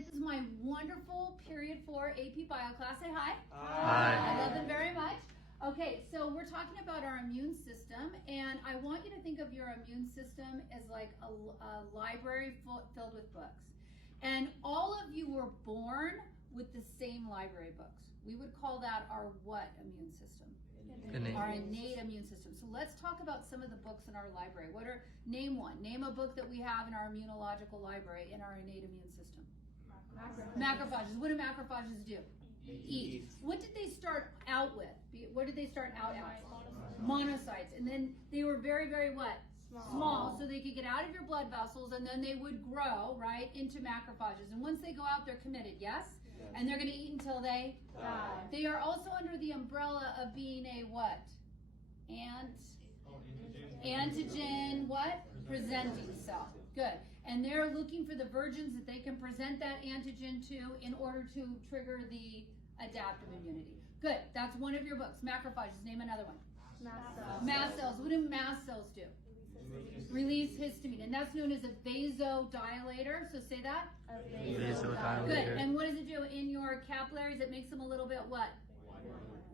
This is my wonderful period 4 AP Bio class. Say hi. Hi. I love them very much. Okay, so we're talking about our immune system, and I want you to think of your immune system as like a library filled with books. And all of you were born with the same library books. We would call that our what immune system? Innate. Our innate immune system. So let's talk about some of the books in our library. Name one. Name a book that we have in our immunological library in our innate immune system. Macrophages. What do macrophages do? Eat. What did they start out with? What did they start out as? Monocytes. And then they were very, very what? Small, so they could get out of your blood vessels, and then they would grow, right, into macrophages. And once they go out, they're committed, yes? And they're going to eat until they die. They are also under the umbrella of being a what? Antigen what? Presenting cell. Good. And they're looking for the virgins that they can present that antigen to in order to trigger the adaptive immunity. Good. That's one of your books. Macrophages. Name another one. Mast cells. Mast cells. What do mast cells do? Release histamine. And that's known as a vasodilator. So say that. Vasodilator. Good. And what does it do in your capillaries? It makes them a little bit what?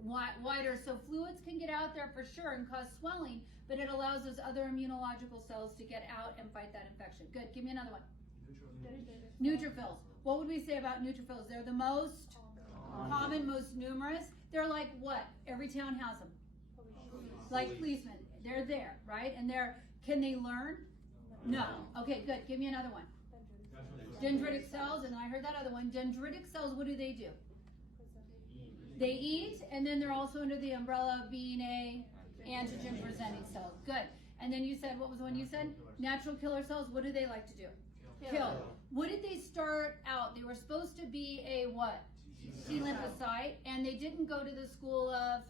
Wider. So fluids can get out there for sure and cause swelling, but it allows those other immunological cells to get out and fight that infection. Good. Give me another one. Neutrophils. What would we say about neutrophils? They're the most common, most numerous. They're like what? Every town has them. Like policemen. They're there, right? And can they learn? No. Okay, good. Give me another one. Dendritic cells, and I heard that other one. Dendritic cells, what do? They eat, and then they're also under the umbrella of being a antigen presenting cell. Good. And then you said, what was the one you said? Natural killer cells, what do they like to do? Kill. What did they start out? They were supposed to be a what? T lymphocyte, and they didn't go to the school of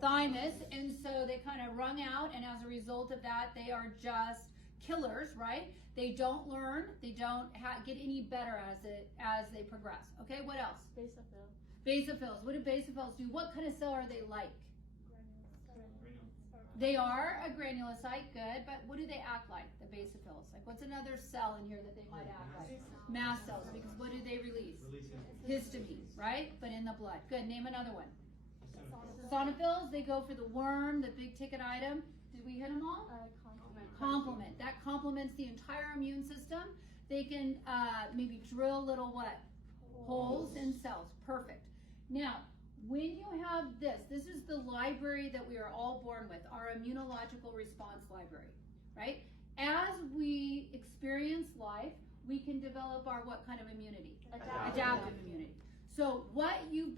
thymus, and so they kind of wrung out, and as a result of that, they are just killers, right? They don't learn, they don't get any better as they progress. Okay, what else? Basophils. Basophils. What do basophils do? What kind of cell are they like? They are a granulocyte, good, but what do they act like, the basophils? Like what's another cell in here that they might act like? Mast cells, because what do they release? Histamine, right? But in the blood. Good, name another one. Eosinophils, they go for the worm, the big ticket item. Did we hit them all? Complement. That complements the entire immune system. They can maybe drill little what? Holes in cells. Perfect. Now, when you have this is the library that we are all born with, our immunological response library, right? As we experience life, we can develop our what kind of immunity? Adaptive immunity. So where you've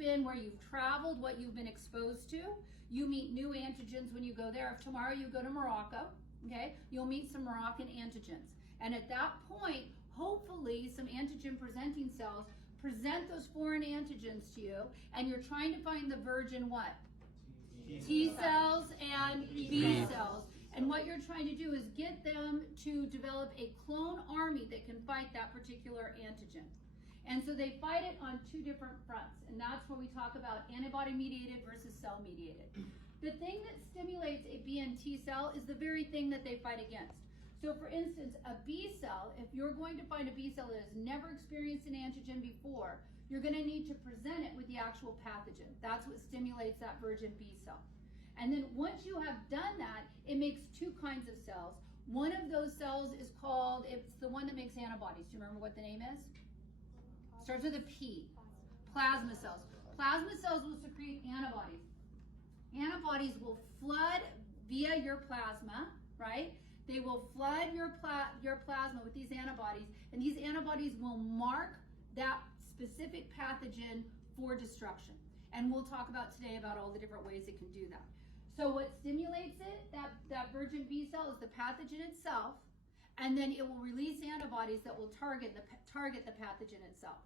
traveled, what you've been exposed to, you meet new antigens when you go there. If tomorrow you go to Morocco, okay, you'll meet some Moroccan antigens. And at that point, hopefully some antigen presenting cells present those foreign antigens to you, and you're trying to find the virgin what? T cells and B cells. And what you're trying to do is get them to develop a clone army that can fight that particular antigen. And so they fight it on two different fronts, and that's where we talk about antibody-mediated versus cell-mediated. The thing that stimulates a B and T cell is the very thing that they fight against. So for instance, a B cell, if you're going to find a B cell that has never experienced an antigen before, you're going to need to present it with the actual pathogen. That's what stimulates that virgin B cell. And then once you have done that, it makes two kinds of cells. One of those cells is called, it's the one that makes antibodies. Do you remember what the name is? Starts with a P. Plasma cells. Plasma cells will secrete antibodies. Antibodies will flood via your plasma, right? They will flood your plasma with these antibodies, and these antibodies will mark that specific pathogen for destruction. And we'll talk about today about all the different ways it can do that. So what stimulates it, that virgin B cell, is the pathogen itself, and then it will release antibodies that will target the pathogen itself.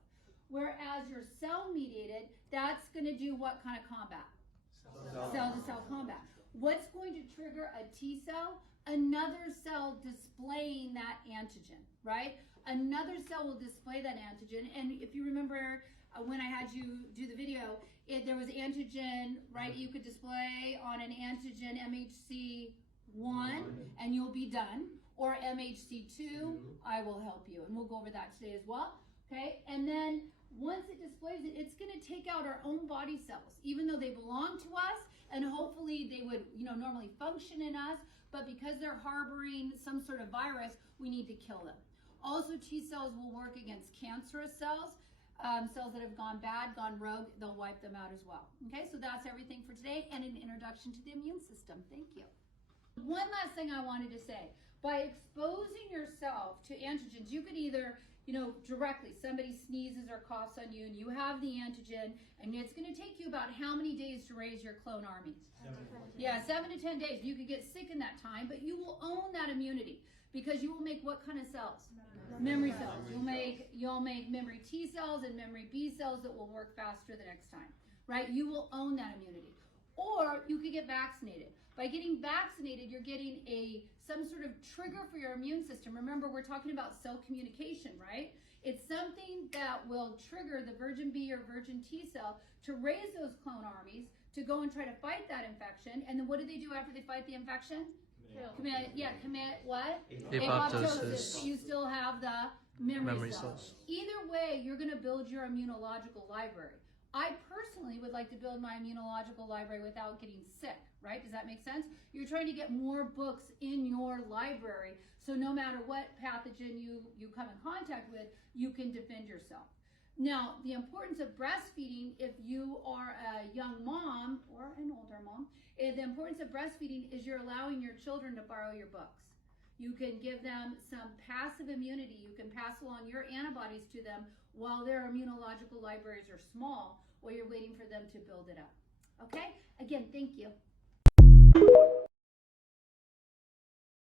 Whereas your cell-mediated, that's going to do what kind of combat? Cell-to-cell combat. What's going to trigger a T cell? Another cell displaying that antigen, right? Another cell will display that antigen. And if you remember when I had you do the video, there was antigen, right? You could display on an antigen MHC1 and you'll be done. Or MHC2, I will help you. And we'll go over that today as well. Okay, and then once it displays it, it's going to take out our own body cells, even though they belong to us, and hopefully they would, normally function in us, but because they're harboring some sort of virus, we need to kill them. Also, T cells will work against cancerous cells, cells that have gone bad, gone rogue, they'll wipe them out as well. Okay, so that's everything for today and an introduction to the immune system. Thank you. One last thing I wanted to say. By exposing yourself to antigens, you could either, directly, somebody sneezes or coughs on you and you have the antigen, and it's going to take you about how many days to raise your clone armies? 7 to 10 days. You could get sick in that time, but you will own that immunity because you will make what kind of cells? Memory cells. You'll make memory T cells and memory B cells that will work faster the next time, right? You will own that immunity. Or you could get vaccinated. By getting vaccinated, you're getting some sort of trigger for your immune system. Remember, we're talking about cell communication, right? It's something that will trigger the virgin B or virgin T cell to raise those clone armies to go and try to fight that infection. And then what do they do after they fight the infection? Commit what? Apoptosis. You still have the memory cells. cells. Either way, you're going to build your immunological library. I personally would like to build my immunological library without getting sick, right? Does that make sense? You're trying to get more books in your library, so no matter what pathogen you come in contact with, you can defend yourself. Now, the importance of breastfeeding, if you are a young mom or an older mom, the importance of breastfeeding is you're allowing your children to borrow your books. You can give them some passive immunity. You can pass along your antibodies to them while their immunological libraries are small, while you're waiting for them to build it up. Okay? Again, thank you.